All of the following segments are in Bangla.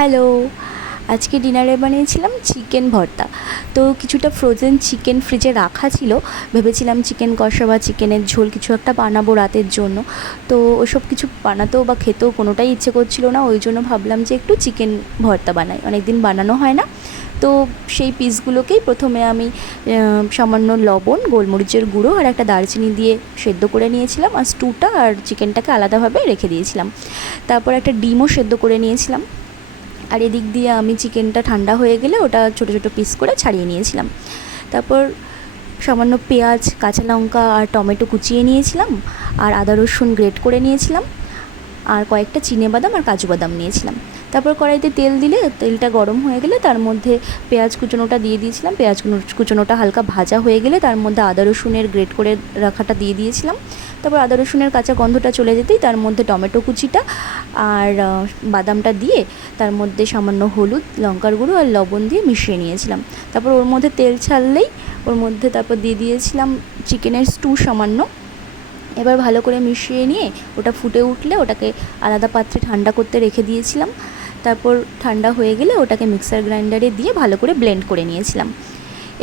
হ্যালো, আজকে ডিনারে বানিয়েছিলাম চিকেন ভর্তা। তো কিছুটা ফ্রোজেন চিকেন ফ্রিজে রাখা ছিল, ভেবেছিলাম চিকেন কষা বা চিকেনের ঝোল কিছু একটা বানাবো রাতের জন্য। তো ওসব কিছু বানাতেও বা খেতেও কোনোটাই ইচ্ছে করছিল না, ওই জন্য ভাবলাম যে একটু চিকেন ভর্তা বানাই, অনেক দিন বানানো হয় না। তো সেই পিসগুলোকেই প্রথমে আমি সামান্য লবণ, গোলমরিচের গুঁড়ো আর একটা দারচিনি দিয়ে সেদ্ধ করে নিয়েছিলাম, আর স্টুটা আর চিকেনটাকে আলাদাভাবে রেখে দিয়েছিলাম। তারপর একটা ডিমও সেদ্ধ করে নিয়েছিলাম, আর এদিক দিয়ে আমি চিকেনটা ঠান্ডা হয়ে গেলে ওটা ছোটো ছোটো পিস করে ছাড়িয়ে নিয়েছিলাম। তারপর সামান্য পেঁয়াজ, কাঁচা লঙ্কা আর টমেটো কুচিয়ে নিয়েছিলাম, আর আদা রসুন গ্রেট করে নিয়েছিলাম, আর কয়েকটা চিনেবাদাম আর কাজু বাদাম নিয়েছিলাম। তারপর কড়াইতে তেল দিলে তেলটা গরম হয়ে গেলে তার মধ্যে পেঁয়াজ কুচোনোটা দিয়ে দিয়েছিলাম। পেঁয়াজ কুচোনোটা হালকা ভাজা হয়ে গেলে তার মধ্যে আদা রসুনের গ্রেট করে রাখাটা দিয়ে দিয়েছিলাম। তারপর আদা রসুনের কাঁচা গন্ধটা চলে যেতেই তার মধ্যে টমেটো কুচিটা আর বাদামটা দিয়ে তার মধ্যে সামান্য হলুদ, লঙ্কার গুঁড়ো আর লবণ দিয়ে মিশিয়ে নিয়েছিলাম। তারপর ওর মধ্যে তেল ছাড়লেই ওর মধ্যে তারপর দিয়ে দিয়েছিলাম চিকেনের স্টু সামান্য। এবার ভালো করে মিশিয়ে নিয়ে ওটা ফুটে উঠলে ওটাকে আলাদা পাত্রে ঠান্ডা করতে রেখে দিয়েছিলাম। তারপর ঠান্ডা হয়ে গেলে ওটাকে মিক্সার গ্রাইন্ডারে দিয়ে ভালো করে ব্লেন্ড করে নিয়েছিলাম।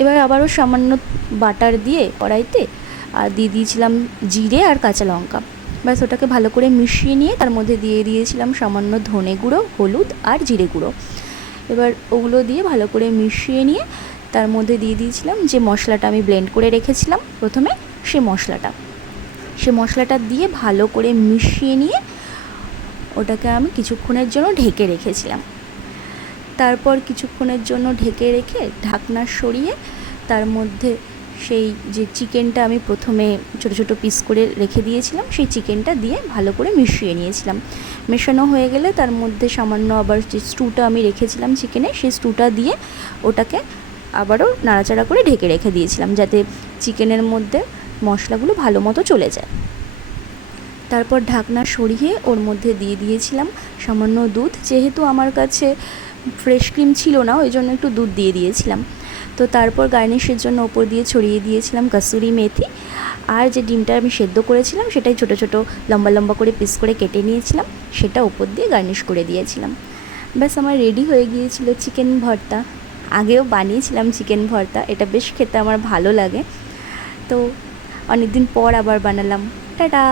এবার আবারও সামান্য বাটার দিয়ে কড়াইতে আর দিয়ে দিয়েছিলাম জিরে আর কাঁচা লঙ্কা। ব্যাস ওটাকে ভালো করে মিশিয়ে নিয়ে তার মধ্যে দিয়ে দিয়েছিলাম সামান্য ধনে গুঁড়ো, হলুদ আর জিরে গুঁড়ো। এবার ওগুলো দিয়ে ভালো করে মিশিয়ে নিয়ে তার মধ্যে দিয়ে দিয়েছিলাম যে মশলাটা আমি ব্লেন্ড করে রেখেছিলাম প্রথমে, সে মশলাটা দিয়ে ভালো করে মিশিয়ে নিয়ে ওটাকে আমি কিছুক্ষণের জন্য ঢেকে রেখেছিলাম। তারপর কিছুক্ষণের জন্য ঢেকে রেখে ঢাকনা সরিয়ে তার মধ্যে সেই যে চিকেনটা আমি প্রথমে ছোটো ছোটো পিস করে রেখে দিয়েছিলাম সেই চিকেনটা দিয়ে ভালো করে মিশিয়ে নিয়েছিলাম। মেশানো হয়ে গেলে তার মধ্যে সামান্য আবার যে স্টুটা আমি রেখেছিলাম চিকেনে, সেই স্টুটা দিয়ে ওটাকে আবারও নাড়াচাড়া করে ঢেকে রেখে দিয়েছিলাম যাতে চিকেনের মধ্যে মশলাগুলো ভালো মতো চলে যায়। তারপর ঢাকনা সরিয়ে ওর মধ্যে দিয়ে দিয়েছিলাম সামান্য দুধ, যেহেতু আমার কাছে ফ্রেশ ক্রিম ছিল না ওই জন্য একটু দুধ দিয়ে দিয়েছিলাম। তো তারপর গার্নিশের জন্য ওপর দিয়ে ছড়িয়ে দিয়েছিলাম কাসুরি মেথি, আর যে ডিমটা আমি সেদ্ধ করেছিলাম সেটাই ছোটো ছোটো লম্বা লম্বা করে পিস করে কেটে নিয়েছিলাম, সেটা ওপর দিয়ে গার্নিশ করে দিয়েছিলাম। ব্যাস আমার রেডি হয়ে গিয়েছিল চিকেন ভর্তা। আগেও বানিয়েছিলাম চিকেন ভর্তা, এটা বেশ খেতে আমার ভালো লাগে। তো অনেক দিন পর আবার বানালাম। টাটা।